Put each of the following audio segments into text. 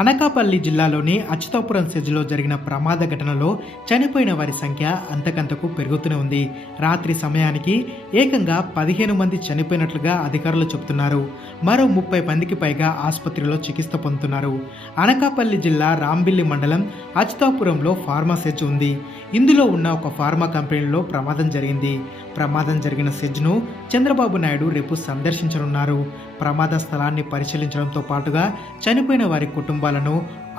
అనకాపల్లి జిల్లాలోని అచ్యుతాపురం సెజ్లో జరిగిన ప్రమాద ఘటనలో చనిపోయిన వారి సంఖ్య అంతకంతకు పెరుగుతూనే ఉంది. రాత్రి సమయానికి ఏకంగా 15 మంది చనిపోయినట్లుగా అధికారులు చెబుతున్నారు. మరో 30 మందికి పైగా ఆసుపత్రిలో చికిత్స పొందుతున్నారు. అనకాపల్లి జిల్లా రాంబిల్లి మండలం అచ్యుతాపురంలో ఫార్మా సెజ్ ఉంది. ఇందులో ఉన్న ఒక ఫార్మా కంపెనీలో ప్రమాదం జరిగింది. ప్రమాదం జరిగిన సెజ్ను చంద్రబాబు నాయుడు రేపు సందర్శించనున్నారు. ప్రమాద స్థలాన్ని పరిశీలించడంతో పాటుగా చనిపోయిన వారి కుటుంబాలను,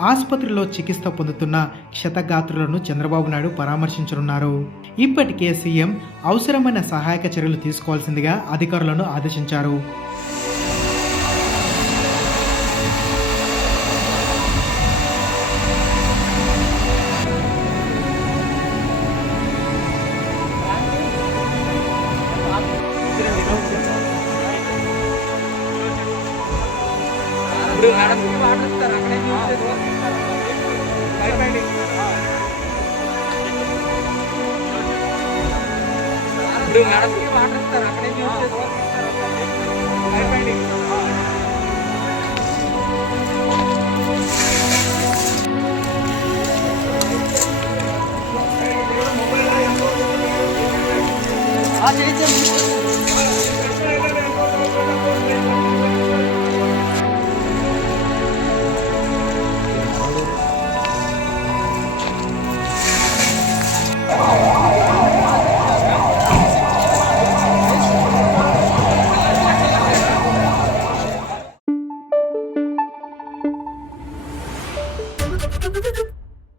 ఆసుపత్రిలో చికిత్స పొందుతున్న క్షతగాత్రులను చంద్రబాబు నాయుడు పరామర్శించనున్నారు. ఇప్పటికే సీఎం అవసరమైన సహాయక చర్యలు తీసుకోవాల్సిందిగా అధికారులను ఆదేశించారు. ఇప్పుడు నడపకి వాటర్ ఇస్తారు అక్కడే యూజ్ చేసుకోవాలి. ఇప్పుడు నడపకి వాటర్ ఇస్తారు అక్కడే యూజ్ చేసుకోవాలి. చేయించండి.